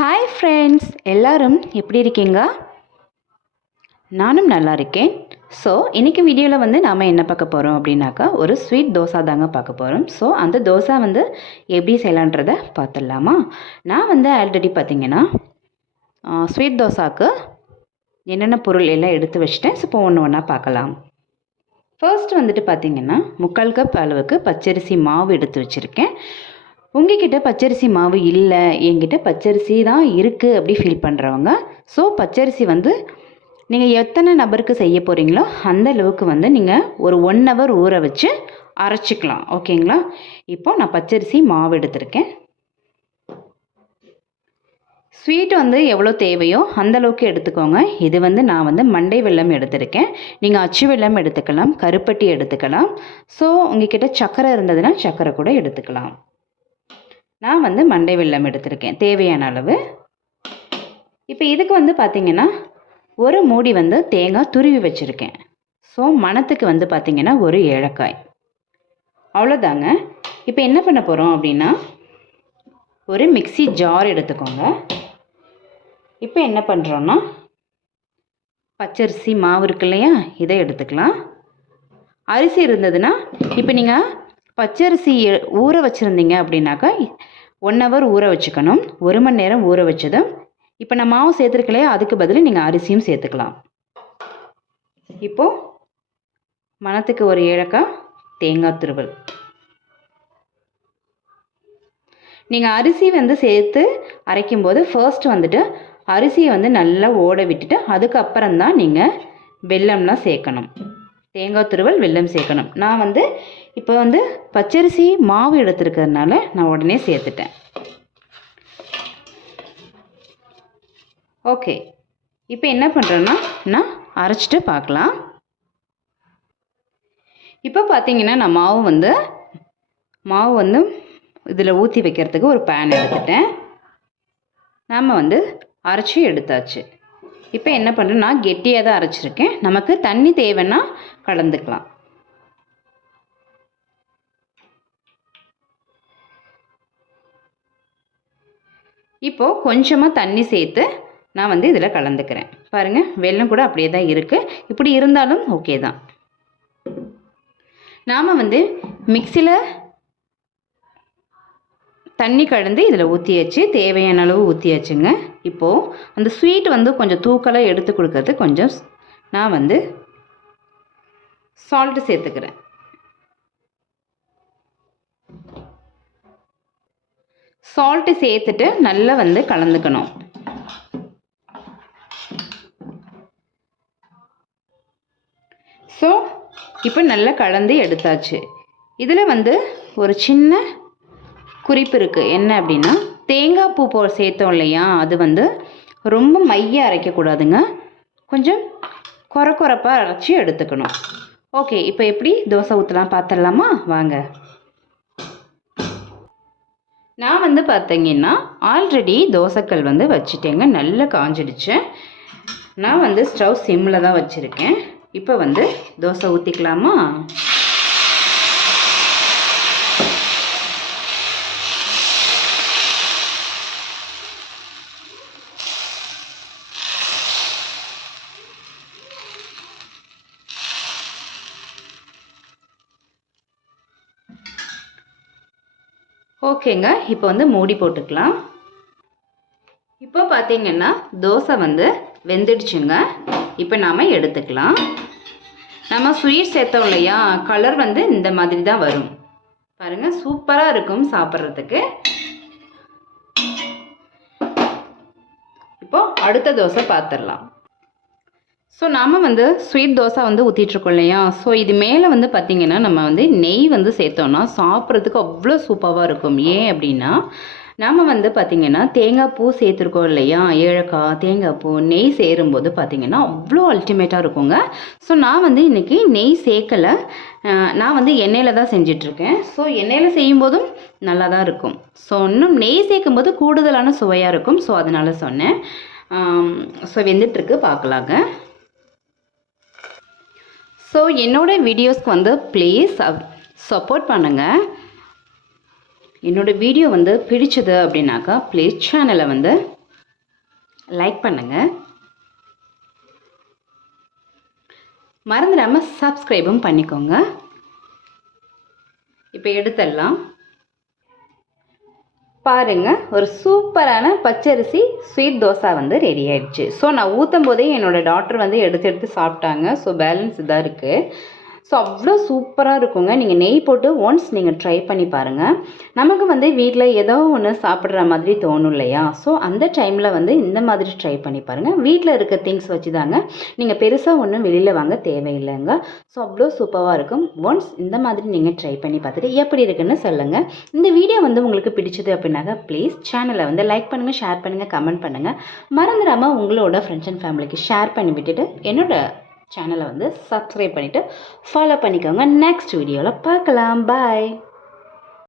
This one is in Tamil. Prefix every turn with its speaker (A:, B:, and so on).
A: ஹாய் ஃப்ரெண்ட்ஸ் எல்லாரும் எப்படி இருக்கீங்க? நானும் நல்லா இருக்கேன். ஸோ இன்றைக்கி வீடியோவில் வந்து நாம் என்ன பார்க்க போகிறோம் அப்படின்னாக்கா ஒரு ஸ்வீட் தோசை தாங்க பார்க்க போகிறோம் ஸோ அந்த தோசை வந்து எப்படி செய்யலான்றதை பார்த்துடலாமா? நான் வந்து ஆல்ரெடி பார்த்தீங்கன்னா ஸ்வீட் தோசாக்கு என்னென்ன பொருள் எல்லாம் எடுத்து வச்சிட்டேன். ஸோ இப்போ ஒன்று ஒன்றா பார்க்கலாம். ஃபர்ஸ்ட் வந்துட்டு பார்த்தீங்கன்னா முக்கால் கப் அளவுக்கு பச்சரிசி மாவு எடுத்து வச்சுருக்கேன். உங்ககிட்ட பச்சரிசி மாவு இல்லை என்கிட்ட பச்சரிசி தான் இருக்குது அப்படி ஃபீல் பண்ணுறவங்க ஸோ பச்சரிசி வந்து நீங்கள் எத்தனை நபருக்கு செய்ய போகிறீங்களோ அந்த அளவுக்கு வந்து நீங்கள் ஒரு ஒன் ஹவர் ஊற வச்சு அரைச்சிக்கலாம். ஓகேங்களா இப்போ நான் பச்சரிசி மாவு எடுத்திருக்கேன். ஸ்வீட் வந்து எவ்வளோ தேவையோ அந்தளவுக்கு எடுத்துக்கோங்க. இது வந்து நான் வந்து மண்டை வெல்லம் எடுத்திருக்கேன். நீங்கள் அச்சு வெல்லம் எடுத்துக்கலாம் கருப்பட்டி எடுத்துக்கலாம். ஸோ உங்ககிட்ட சக்கரை இருந்ததுன்னா சக்கரை கூட எடுத்துக்கலாம். நான் வந்து மண்டை வெள்ளம் எடுத்திருக்கேன். தேவையான அளவு. இப்போ இதுக்கு வந்து பார்த்திங்கன்னா ஒரு மூடி வந்து தேங்காய் துருவி வச்சுருக்கேன். ஸோ மணத்துக்கு வந்து பார்த்திங்கன்னா ஒரு ஏலக்காய். அவ்வளோதாங்க இப்போ என்ன பண்ண போகிறோம் அப்படின்னா ஒரு மிக்ஸி ஜார் எடுத்துக்கோங்க. இப்போ என்ன பண்ணுறோன்னா பச்சரிசி மாவு இருக்கு இல்லையா இதை எடுத்துக்கலாம். அரிசி இருந்ததுன்னா இப்போ நீங்கள் பச்சரிசி ஊற வச்சுருந்தீங்க அப்படின்னாக்கா ஒன் ஹவர் ஊற வச்சுக்கணும். ஒரு மணி நேரம் ஊற வச்சதும் இப்போ நான் மாவு சேர்த்துருக்கலையா? அதுக்கு பதில் நீங்கள் அரிசியும் சேர்த்துக்கலாம். இப்போது மணத்துக்கு ஒரு ஏலக்காய் தேங்காய் துருவல். நீங்கள் அரிசி வந்து சேர்த்து அரைக்கும்போது ஃபர்ஸ்ட் வந்துட்டு அரிசியை வந்து நல்லா ஓட விட்டுட்டு அதுக்கப்புறம் தான் நீங்கள் வெல்லம்லாம் சேர்க்கணும். தேங்காய் துருவல் வெல்லம் சேர்க்கணும். நான் வந்து இப்போ வந்து பச்சரிசி மாவு எடுத்துருக்கிறதுனால நான் உடனே சேர்த்துட்டேன். ஓகே. இப்போ என்ன பண்ணுறேன்னா நான் அரைச்சிட்டு பார்க்கலாம். இப்போ பார்த்தீங்கன்னா நான் மாவு வந்து மாவு வந்து இதில் ஊற்றி வைக்கிறதுக்கு ஒரு பேன் எடுத்துட்டேன். நாம் வந்து அரைச்சி எடுத்தாச்சு. இப்போ என்ன பண்ணுறேன் நான் கெட்டியாக தான் அரைச்சிருக்கேன். நமக்கு தண்ணி தேவைன்னா கலந்துக்கலாம். இப்போது கொஞ்சமாக தண்ணி சேர்த்து நான் வந்து இதில் கலந்துக்கிறேன். பாருங்கள் வெள்ளம் கூட அப்படியே தான் இருக்குது இப்படி இருந்தாலும் ஓகே தான். நாம் வந்து மிக்சியில் தண்ணி கலந்து இதில் ஊற்றியாச்சு தேவையான அளவு ஊற்றியாச்சுங்க இப்போது அந்த ஸ்வீட் வந்து கொஞ்சம் தூக்கலாக எடுத்து கொடுக்கறது கொஞ்சம் நான் வந்து சால்ட்டு சேர்த்துக்கிறேன். சால்ட்டு சேர்த்துட்டு நல்லா வந்து கலந்துக்கணும். ஸோ இப்போ நல்லா கலந்து எடுத்தாச்சு. இதில் வந்து ஒரு சின்ன குறிப்பு இருக்குது என்ன அப்படின்னா தேங்காய் பூ போ சேர்த்தோம் இல்லையா? அது வந்து ரொம்ப மைய அரைக்கக்கூடாதுங்க கொஞ்சம் கொர கொரப்பாக அரைச்சி எடுத்துக்கணும். ஓகே இப்போ எப்படி? தோசை ஊற்றலாம் பார்த்துடலாமா வாங்க. நான் வந்து பார்த்தீங்கன்னா ஆல்ரெடி தோசைக்கல் வந்து வச்சுட்டேங்க. நல்லா காஞ்சிடுச்சு. நான் வந்து ஸ்டவ் சிம்மில் தான் வச்சுருக்கேன். இப்போ வந்து தோசை ஊற்றிக்கலாமா ஓகேங்க இப்போ வந்து மூடி போட்டுக்கலாம். இப்போ பார்த்தீங்கன்னா தோசை வந்து வெந்துடுச்சுங்க. இப்போ நாம் எடுத்துக்கலாம். நம்ம ஸ்வீட் சேர்த்தோம் இல்லையா கலர் வந்து இந்த மாதிரி தான் வரும். பாருங்கள் சூப்பராக இருக்கும் சாப்பிட்றதுக்கு. இப்போ அடுத்த தோசை பார்த்துடலாம் ஸோ நாம் வந்து ஸ்வீட் தோசை வந்து ஊற்றிட்டுருக்கோம் இல்லையா? ஸோ இது மேலே வந்து பார்த்திங்கன்னா நம்ம வந்து நெய் வந்து சேர்த்தோன்னா சாப்பிட்றதுக்கு அவ்வளோ சூப்பராக இருக்கும். ஏன் அப்படின்னா நாம் வந்து பார்த்திங்கன்னா தேங்காய் பூ சேர்த்துருக்கோம் இல்லையா? ஏலக்காய் தேங்காய் பூ நெய் சேரும்போது பார்த்திங்கன்னா அவ்வளோ அல்டிமேட்டாக இருக்குங்க. ஸோ நான் வந்து இன்றைக்கி நெய் சேர்க்கலை. நான் வந்து எண்ணெயில் தான் செஞ்சிட்ருக்கேன் ஸோ எண்ணெயில் செய்யும்போதும் நல்லா தான் இருக்கும். ஸோ இன்னும் நெய் சேர்க்கும்போது கூடுதலான சுவையாக இருக்கும். ஸோ அதனால் சொன்னேன். ஸோ வெந்துட்டுருக்கு பார்க்கலாங்க ஸோ என்னோடய வீடியோஸ்க்கு வந்து ப்ளீஸ் சப்போர்ட் பண்ணுங்கள் என்னோடய வீடியோ வந்து பிடிச்சது அப்படின்னாக்கா ப்ளீஸ் சேனலை வந்து லைக் பண்ணுங்கள் மறந்துடாமல் சப்ஸ்கிரைபும் பண்ணிக்கோங்க. இப்போ எடுத்துடலாம். பாருங்க ஒரு சூப்பரான பச்சரிசி ஸ்வீட் தோசை வந்து ரெடி ஆயிடுச்சு. ஸோ நான் ஊற்றும் போதே என்னோடய டாக்டர் வந்து எடுத்து எடுத்து சாப்பிட்டாங்க. ஸோ பேலன்ஸ் இதாக இருக்குது ஸோ அவ்வளோ சூப்பராக இருக்குங்க. நீங்கள் நெய் போட்டு ஒன்ஸ் நீங்கள் ட்ரை பண்ணி பாருங்கள் நமக்கு வந்து வீட்டில் ஏதோ ஒன்று சாப்பிட்ற மாதிரி தோணும் இல்லையா? ஸோ அந்த டைமில் வந்து இந்த மாதிரி ட்ரை பண்ணி பாருங்கள் வீட்டில் இருக்க திங்ஸ் வச்சு தாங்க நீங்கள் பெருசாக ஒன்றும் வெளியில் வாங்க தேவையில்லைங்க. ஸோ அவ்வளோ சூப்பராக இருக்கும். ஒன்ஸ் இந்த மாதிரி நீங்கள் ட்ரை பண்ணி பார்த்துட்டு எப்படி இருக்குன்னு சொல்லுங்கள் இந்த வீடியோ வந்து உங்களுக்கு பிடிச்சது அப்படின்னாக்கா ப்ளீஸ் சேனலை வந்து லைக் பண்ணுங்கள் ஷேர் பண்ணுங்கள் கமெண்ட் பண்ணுங்கள் மறந்துடாமல் உங்களோட ஃப்ரெண்ட்ஸ் அண்ட் ஃபேமிலிக்கு ஷேர் பண்ணி விட்டுட்டு என்னோட சேனலை வந்து சப்ஸ்கிரைப் பண்ணிவிட்டு ஃபாலோ பண்ணிக்கோங்க. நெக்ஸ்ட் வீடியோவில் பார்க்கலாம். பாய்